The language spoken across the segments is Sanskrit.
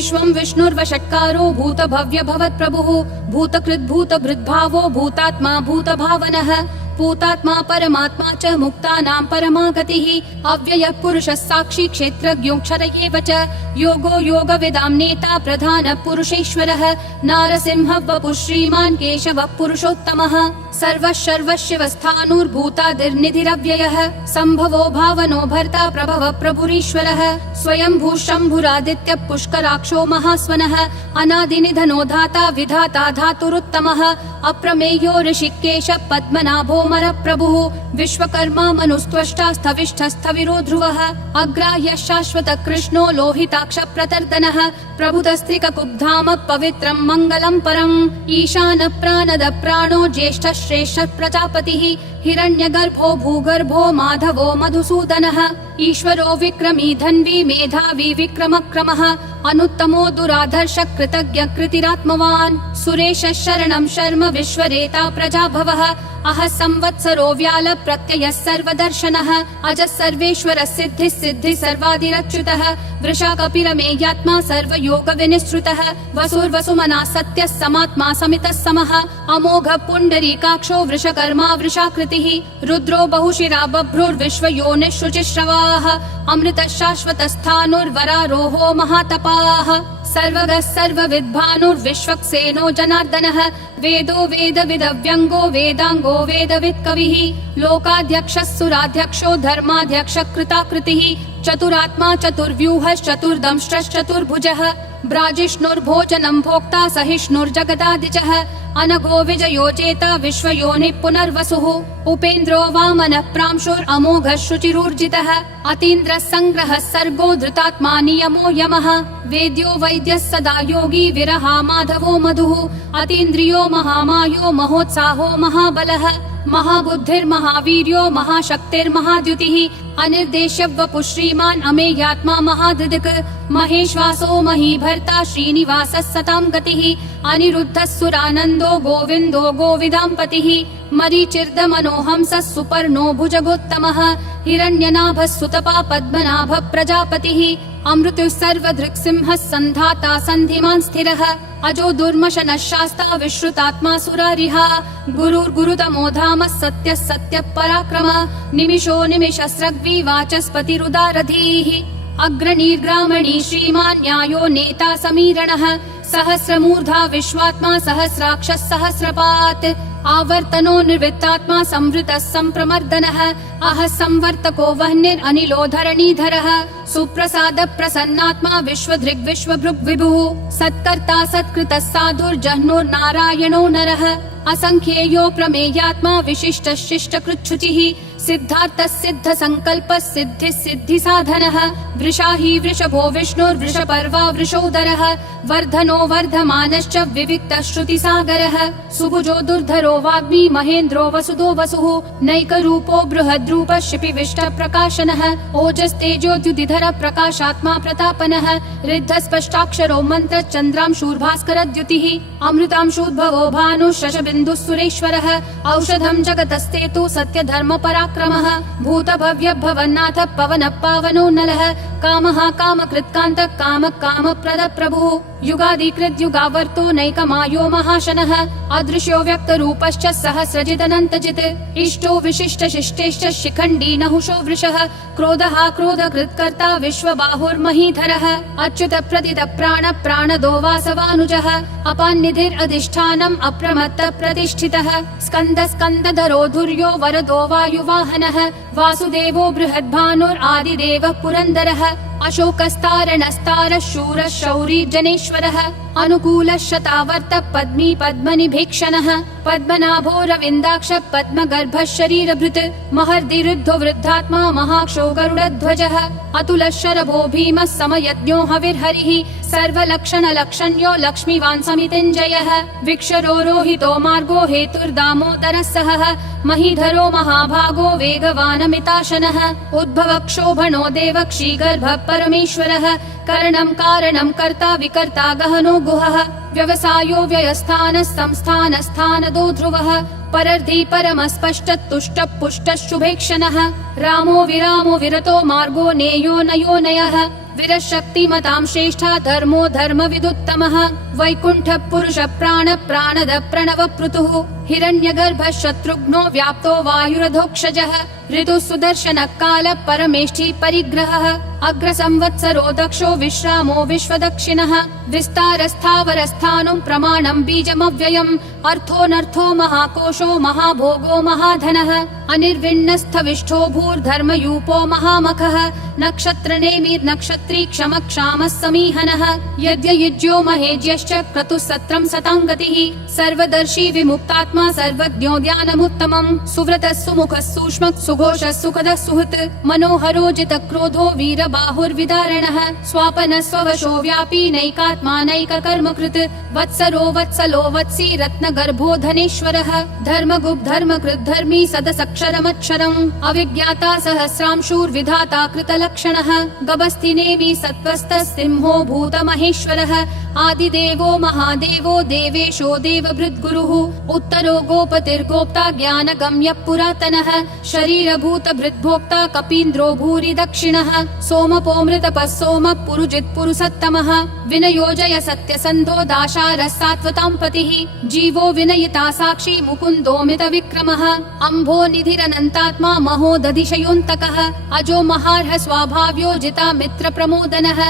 विश्वं विष्णुर्वषट्कारो भूतभव्य भवत्प्रभुः भूतकृद्भूतभृद्भावो भूतात्मा भूतभावनः भूतात्मा परमात्मा च मुक्तानां परमा गतिः अव्ययः पुरुषः साक्षी क्षेत्रज्ञोऽक्षर एव च योगो योगविदां नेता प्रधानः पुरुषेश्वरः नारसिंहः वपुः श्रीमान् केशवः पुरुषोत्तमः सर्वः सर्वशिवस्थाणुर्भूतादिर्निधिरव्ययः सम्भवो भावनो भर्ता प्रभवः प्रभुरीश्वरः स्वयंभू शम्भुरादित्यः पुष्कराक्षो महास्वनः अनादिनिधनो धाता विधाता धातुरुत्तमः अप्रमेयो ऋषिकेशः पद्मनाभो प्रभुः विश्वकर्मा मनुस्त्वष्टा स्थविष्ठस्थविरो ध्रुवः अग्राह्यः शाश्वतः कृष्णो लोहिताक्ष प्रतर्दनः प्रभुतस्त्रिककुब्धाम पवित्रं मङ्गलं परम् ईशानः प्राणदः प्राणो ज्येष्ठः श्रेष्ठः प्रजापतिः हिरण्यगर्भो भूगर्भो माधवो मधुसूदनः ईश्वरो विक्रमी धन्वी मेधावी विक्रमक्रमः अनुत्तमो दुराधर्ष कृतज्ञ कृतिरात्मवान् सुरेशः शरणं शर्म विश्वरेता प्रजाभवः अह संवत्सरो व्याल प्रत्ययः सर्वदर्शनः अजः सर्वेश्वरः सिद्धिः सिद्धिः सर्वादिरच्युतः वृषा कपिरमेयात्मा सर्वयोग विनिसृतः वसुर्वसुमना सत्यः समात्मा समितः समः अमोघः पुण्डरीकाक्षो वृषकर्मा वृषाकृतिः रुद्रो बहुशिरा बभ्रुर्विश्वयोनिः शुचिश्रवाः अमृतः शाश्वतस्थाणुर्वरारोहो महातपाः सर्वगः सर्वविद्भानुर्विश्वक्सेनो जनार्दनः वेदो वेदविदव्यङ्गो वेदाङ्गो वेदवित् कविः लोकाध्यक्षः सुराध्यक्षो धर्माध्यक्षः कृताकृतिः चतुरात्मा चतुर्व्यूहश्चतुर्दंष्ट्रश्चतुर्भुजः ब्राजिष्णुर्भोजनं भोक्ता सहिष्णुर्जगदादिजः अनघो विजयो जेता विश्वयोनिः पुनर्वसुः उपेन्द्रो वामनः प्रांशुरमोघः शुचिरूर्जितः अतीन्द्रः सङ्ग्रहः सर्गो धृतात्मा नियमो यमः वेद्यो वैद्यः सदा योगी विरहा माधवो मधुः अतीन्द्रियो महामायो महोत्साहो महाबलः महाबुद्धिर्महावीर्यो महाशक्तिर्महाद्युतिः अनिर्देश्य वपुः श्रीमान् अमेयात्मा महादृक् महेश्वासो महीभर्ता श्रीनिवासः सतां गतिः अनिरुद्धः सुरानन्दो गोविन्दो गोविदाम्पतिः मरीचिर्दमनोहंसः सुपर्णो भुजगोत्तमः हिरण्यनाभः सुतपा पद्मनाभः प्रजापतिः अमृतुः सर्वधृक्सिंहः सन्धाता सन्धिमान् स्थिरः अजो दुर्मशनः शास्ता विश्रुतात्मा सुरारिः गुरुर्गुरुतमो धामः सत्यः सत्यः पराक्रमः निमिषो निमिषस्रग्वी वाचस्पतिरुदारधीः अग्रणीर्ग्रामणी श्रीमान् न्यायो नेता समीरणः सहस्रमूर्धा विश्वात्मा सहस्राक्षः सहस्रपात् आवर्तनो निर्वृत्तात्मा संवृतः सम्प्रमर्दनः अह संवर्तको वह्निरनिलो धरणीधरः सुप्रसाद प्रसन्नात्मा विश्वधृग् विश्वभृग् विभुः सत्कर्ता सत्कृतः साधुर्जह्नुर्नारायणो नरः असंख्येयो प्रमेयात्मा विशिष्टः शिष्टकृच्छुचिः सिद्धार्थः सिद्ध संकल्पः सिद्धिः सिद्धि साधनः वृषाही वृषभो विष्णुर्वृषपर्वा वृषोदरः वर्धनो वर्धमानश्च विविक्तः श्रुतिसागरः सुभुजो दुर्धरो वाग्मी महेन्द्रो वसुदो वसुः नैकरूपो बृहद्रूपः शिपिविष्ट प्रकाशनः ओजस्तेजोद्युतिधर प्रकाशात्मा प्रतापनः ऋद्धस्पष्टाक्षरो मन्त्र चन्द्रांशूर्भास्करद्युतिः अमृतांशूद्भवो भानुः शशबिन्दुः सुरेश्वरः औषधं जगतस्तेतु सत्यधर्म पराक्रमः भूतभव्य भवन्नाथ पवनः पावनो नलः कामः कामकृत्कान्तः कामः कामप्रदः प्रभुः युगादिकृत् युगावर्तो नैकमायो महाशनः अदृश्यो व्यक्तरूपश्च सहस्रजिदनन्तजित् इष्टो विशिष्ट शिष्टेश्च शिखण्डी नहुषो वृषः क्रोधः क्रोधकृत्कर्ता विश्वबाहुर्महीधरः अच्युत प्रदित प्राण प्राणदो वासवानुजः अपान्निधिरधिष्ठानम् अप्रमत्त प्रतिष्ठितः स्कन्द स्कन्दधरो धुर्यो वरदो वायुवाहनः वासुदेवो बृहद्भानुरादिदेवः पुरन्दरः अशोकस्तारणस्तारः शूरः शौरी जनेश्वरः अनुकूलः शतावर्त पद्मी पद्मनिभीक्षणः पद्मनाभो रविन्दाक्ष पद्मगर्भः शरीरभृत् महर्दिरुद्धो वृद्धात्मा महाक्षो गरुडध्वजः अतुलः शरभो भीमः समयज्ञो हविर्हरिः सर्वलक्षणलक्षण्यो लक्ष्मीवान् समितिञ्जयः विक्षरो रोहितो मार्गो हेतुर्दामोदरः सहः महीधरो महाभागो वेगवानमिताशनः उद्भवः क्षोभणो देवक्षीगर्भः परमेश्वरः करणं कारणं कर्ता विकर्ता गहनो गुहः व्यवसायो व्ययस्थानः संस्थानस्थानदो ध्रुवः परर्धि परमस्पष्टतुष्टः पुष्टः शुभेक्षणः रामो विरामो विरतो मार्गो नेयो नयोनयः विरशक्तिमतां श्रेष्ठा धर्मो धर्मविदुत्तमः वैकुण्ठः पुरुषः प्राणद प्रणव पृथुः हिरण्यगर्भः शत्रुघ्नो व्याप्तो वायुरधोक्षजः ऋतुः सुदर्शनः कालः परमेष्ठी परिग्रहः अग्रसंवत्सरो दक्षो विश्रामो विश्वदक्षिणः विस्तारस्थावरस्थानं प्रमाणं बीजमव्ययम् अर्थोऽनर्थो महाकोशो महाभोगो महाधनः अनिर्विण्णस्थविष्ठो भूर्धर्मयूपो महामखः नक्षत्रनेमिर्नक्षत्री क्षमक्षामः समीहनः यद्ययुज्यो महेज्यश्च क्रतुः सत्रं सताङ्गतिः सर्वदर्शी विमुक्तात्मा सर्वज्ञो ज्ञानमुत्तमम् सुव्रतः सुमुखः सूक्ष्मः सुघोषः सुखदः सुहृत् मनोहरो जितक्रोधो वीरबाहुर्विदारणः स्वापनः स्ववशो व्यापी नैकात्मा नैककर्मकृत् वत्सरो वत्सलो वत्सी रत्नगर्भो धनेश्वरः धर्मगुप् धर्मकृत् धर्मी सदसक्षरमक्षरम् अविज्ञाता सहस्रांशूर्विधाता कृतलक्षणः गभस्तिनेमि सत्त्वस्थः सिंहो भूतमहेश्वरः आदिदेवो महादेवो देवेशो देवभृद्गुरुः उत्तरो गोपतिर्गोप्ता ज्ञानगम्यः पुरातनः शरीरभूतभृद्भोक्ता कपीन्द्रो भूरि दक्षिणः सोमपोऽमृतपः सोमः पुरुजित् पुरुषोत्तमः विनयोजय सत्यसन्धो दाशारः सात्वतां पतिः जीवो विनयिता साक्षी मुकुन्दोमित विक्रमः अम्भो निधिरनन्तात्मा महोदधिशयोऽन्तकः अजो महार्ह स्वाभाव्यो जिता मित्र प्रमोदनः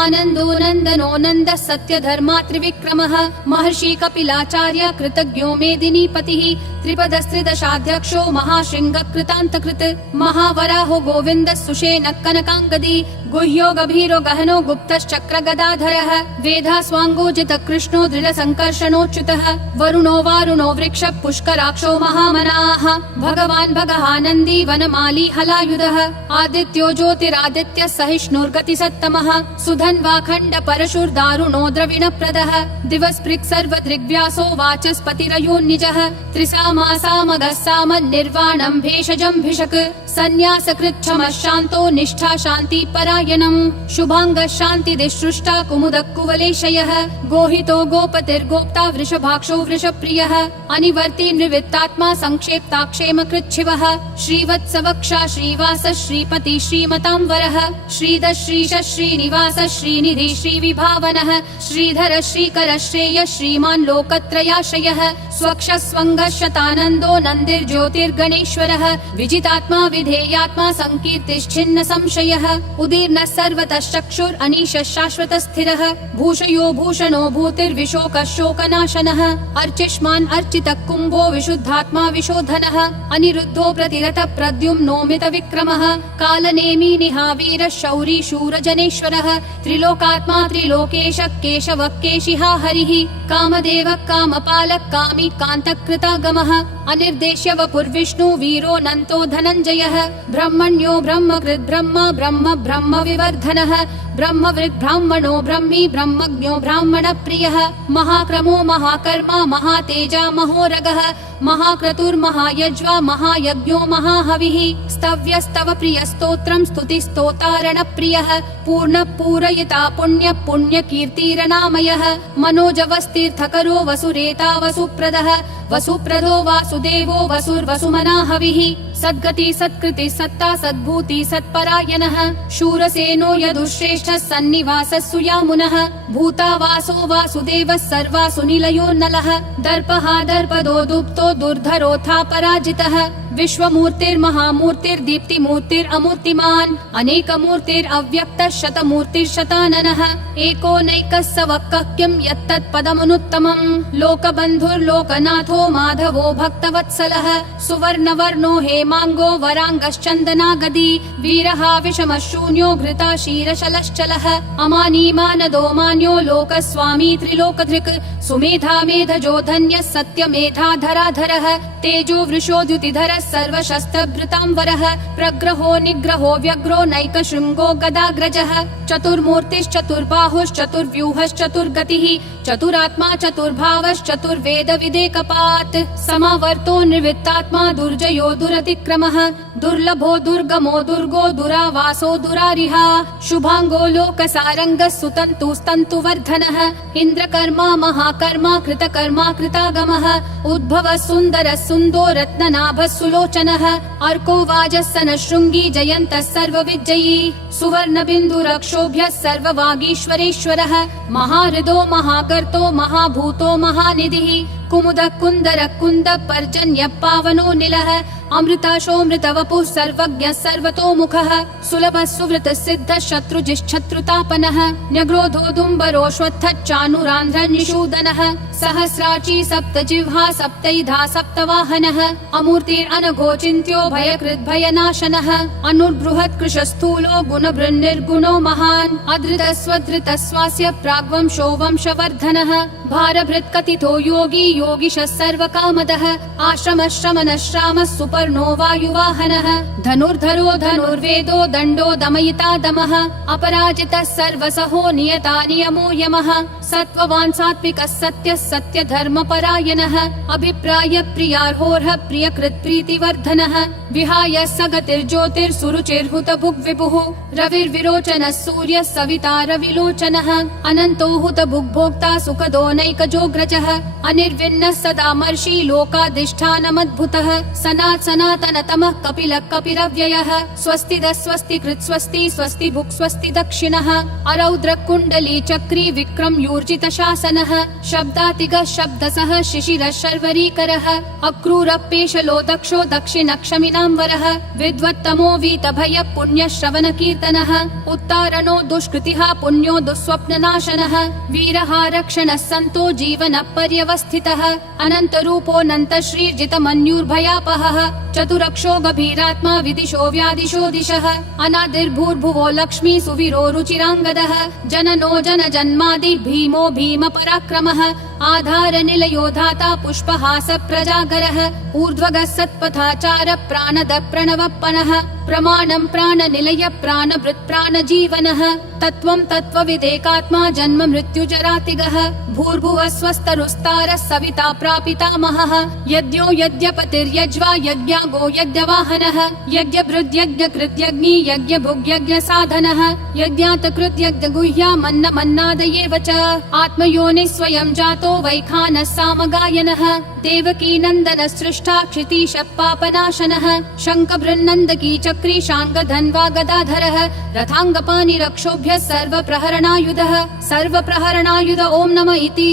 आनन्दो नन्दनो नन्दः सत्यधर्मा त्रिविक्रमः महर्षि कपिलाचार्य कृतज्ञो मेदिनीपतिः त्रिपदस्त्रिदशाध्यक्षो महाशृङ्ग कृतान्तकृत् महावराहो गोविन्दः सुषेणः कनकाङ्गदी गुह्यो गभीरो गहनो गुप्तश्चक्र गदाधरः वेधा स्वाङ्गोजित कृष्णो दृढसङ्कर्षणोच्युतः वरुणो वारुणो वृक्ष पुष्कराक्षो महामनाः भगवान् भगहानन्दी वनमाली हलायुधः आदित्यो ज्योतिरादित्यः सहिष्णुर्गतिसत्तमः सुधन्वाखण्ड परशुर्दारुणो द्रविणप्रदः दिवस्पृक् सर्वदृग्व्यासो वाचस्पतिरयोन्निजः त्रिसामासामगः सामन्निर्वाणं भेषजं भिषक् सन्न्यासकृच्छमः शान्तो निष्ठा शान्ति परायणम् शुभाङ्गः शान्तिदिसृष्टा कुमुदः कुवलेशयः गोहितो गोपतिर्गोप्ता वृषभाक्षो वृषप्रियः अनिवर्ति निवृत्तात्मा संक्षेप्ताक्षेम कृच्छिवः श्रीवत्सवक्षा श्रीवास श्रीपति श्रीमतां वरः श्रीधर श्रीश श्रीनिवास श्रीनिधि श्रीविभावनः श्रीधर श्रीकर श्रेय श्रीमान् लोकत्रयाश्रयः स्वक्ष स्वङ्गः शतानन्दो नन्दिर्ज्योतिर्गणेश्वरः विजितात्मा विधेयात्मा संकीर्तिश्छिन्न संशयः उदीर्णः सर्वतः चक्षुर् अनीशः शाश्वतः स्थिरः भूषयो भूषणो भूतिर्विशोकः शोकनाशनः अर्चिष्मान् अर्चितः कुम्भो विशुद्धात्मा विशोधनः अनिरुद्धो प्रतिरतः प्रद्युम्नोमित विक्रमः कालनेमी निहावीरः शौरी शूरजनेश्वरः त्रिलोकात्मा त्रिलोकेशः केशवः केशिहा हरिः कामदेवः कामपालः कामी कान्तकृतागमः अनिर्देश्य वपुर्विष्णु वीरो नन्तो धनञ्जयः ब्रह्मण्यो ब्रह्मकृद् ब्रह्म ब्रह्म ब्रह्म विवर्धनः ब्रह्मवृद् ब्राह्मणो ब्रह्मी ब्रह्मज्ञो ब्राह्मण प्रियः महाक्रमो महाकर्मा महातेजा महोरगः महाक्रतुर्महायज्वा महायज्ञो महाहविः स्तव्यस्तव प्रियस्तोत्रं स्तुतिस्तोतारण प्रियः पूर्ण पूरयिता पुण्य पुण्यकीर्तिरनामयः मनोजवस्तीर्थकरो वसुरेता वसुप्रदः वसुप्रदो वासुदेवो वसुर्वसुमना हविः सद्गति सत्कृति सत्ता सद्भूति सत्परायणः शूरसेनो यदुश्रेष्ठः सन्निवासः सुयामुनः भूतावासो वासुदेवः सर्वासु निलयो नलः दर्पः दर्पदो दुप्तो दुर्धरोऽथा पराजितः विश्वमूर्तिर्महामूर्तिर्दीप्तिमूर्तिरमूर्तिमान् अनेकमूर्तिरव्यक्तः शतमूर्तिर्शताननः एको नैकः स वक्कः किं यत्तत्पदमनुत्तमम् लोकबन्धुर्लोकनाथो माधवो भक्तवत्सलः सुवर्णवर्णो हेमाङ्गो वराङ्गश्चन्दनागदी वीरः विषमः शून्यो घृता क्षीरशलश्चलः अमानी मानदो मान्यो लोकस्वामी त्रिलोकधृक् सुमेधा मेधजो धन्यः सत्यमेधाधराधरः तेजो वृषोद्युतिधरः सर्वशस्त्रभृताम्बरः प्रग्रहो निग्रहो व्यग्रो नैकशृङ्गो गदाग्रजः चतुर्मूर्तिश्चतुर्बाहुश्चतुर्व्यूहश्चतुर्गतिः चतुरात्मा चतुर्भावश्चतुर्वेद विदेकपात् समावर्तो निवृत्तात्मा दुर्जयो दुरतिक्रमः दुर्लभो दुर्गमो दुर्गो दुरावासो दुरारिहा शुभाङ्गो लोकसारङ्गः सुतन्तुस्तन्तु सन्तु वर्धनः इन्द्रकर्मा महाकर्मा कृतकर्मा कृतागमः उद्भवः सुन्दरः सुन्दो रत्ननाभः सुलोचनः अर्को वाजस्सनः शृङ्गी जयन्तः सर्वविजयी सुवर्णबिन्दुरक्षोभ्यः सर्ववागीश्वरेश्वरः महाहृदो महागर्तो महाभूतो महानिधिः कुमुदः कुन्दरः कुन्दः पर्जन्यः पावनो निलः अमृताशोऽमृतवपुः सर्वज्ञः सर्वतोमुखः सुलभः सुवृतः सिद्धः शत्रुजिश्शत्रुतापनः न्यग्रोधोदुम्बरोऽश्वत्थः चाणूरान्ध्रः निषूदनः सहस्राची सप्तजिह्वा सप्तैधा सप्तवाहनः अमूर्तिरनघोचिन्त्यो भयकृद्भयनाशनः अनुर्बृहत् कृशस्थूलो गुणभृन्निर्गुणो महान् अधृतः स्वधृतः स्वास्य प्राग्वंशो वंशवर्धनः भारभृत्कथितो योगी योगिशः सर्वकामदः आश्रमः श्रमणः श्रामः सुपर्णो वायुवाहनः धनुर्धरो धनुर्वेदो दण्डो दमयिता दमः अपराजितः सर्वसहो नियता नियमो यमः सत्त्ववान् सात्विकः सत्यः सत्यधर्मपरायणः अभिप्राय प्रियार्होर्ह प्रियकृत् प्रीतिवर्धनः विहाय सगतिर्ज्योतिर्सुरुचिर्हुतभुग्विभुः रविर्विरोचनः सूर्यः सविता रविलोचनः अनन्तो हुतभुग्भोक्ता सुखदो नैकजोग्रजः अनिर्विण्णः सदामर्षि लोकाधिष्ठानमद्भुतः सनातनतमः कपिलः कपिरव्ययः स्वस्तिदः स्वस्तिकृत् स्वस्ति स्वस्ति भुक् स्वस्ति दक्षिणः अरौद्रः कुण्डली चक्री विक्रम यूर्जित शासनः शब्दातिगः शब्दसः शिशिरः शर्वरीकरः अक्रूरः पेशलो दक्षो दक्षिणक्षमिनाम्बरः विद्वत्तमो वीतभयः पुण्यश्रवण कीर्तनः उत्तारणो दुष्कृतिः पुण्यो दुःस्वप्ननाशनः वीरः रक्षणः सन्तो जीवनः पर्यवस्थितः अनन्तरूपोऽनन्त श्रीर्जितमन्युर्भयापहः चतुरक्षो गभीरात्मा विदिशो व्यादिशो दिशः अनादिर्भूर्भुवो लक्ष्मी सुवीरो रुचिराङ्गदः जननो जनजन्मादि भीमो भीम पराक्रमः आधार निलयो धाता पुष्पहास प्रजागरः ऊर्ध्वगः सत्पथाचार प्राणद प्रणवप्पनः प्रमाणं प्राणनिलय प्राणभृत् प्राणजीवनः तत्त्वं तत्त्वविदेकात्मा जन्म मृत्युजरातिगः भूर्भुवः स्वस्तरुस्तारः सविता प्रापितामहः यज्ञो यज्ञपतिर्यज्वा यज्ञागो यज्ञवाहनः यज्ञभृद्यज्ञकृत्यग्नि यज्ञभुग्यज्ञसाधनः यज्ञातकृत्यज्ञगुह्यामन्नमन्नादयेव च आत्मयोनिः स्वयं जातो वैखानः सामगायनः देवकी नन्दनः सृष्टा क्षितीशः पापनाशनः शङ्खबृन्नन्दकी चक्री शाङ्गधन्वा गदाधरः रथाङ्गपाणिरक्षोभ्यः सर्वप्रहरणायुध ॐ नमः इति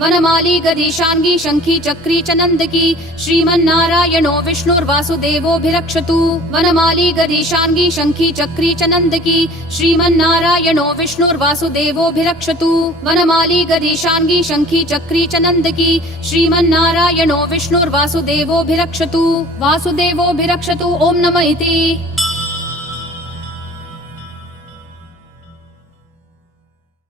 वनमाली गदीशाङ्गी शङ्खी चक्री च नन्दकी श्रीमन्नारायणो विष्णुर्वासुदेवोऽभिरक्षतु वनमाली गदीशाङ्गी शङ्खी चक्री च नन्दकी श्रीमन्नारायणो विष्णुर्वासुदेवोऽभिरक्षतु वनमाली गदीशाङ्गी शङ्खी चक्री च नन्दकी श्रीमन्नारायणो विष्णुर्वासुदेवोऽभिरक्षतु वासुदेवोऽभिरक्षतु ॐ नमः इति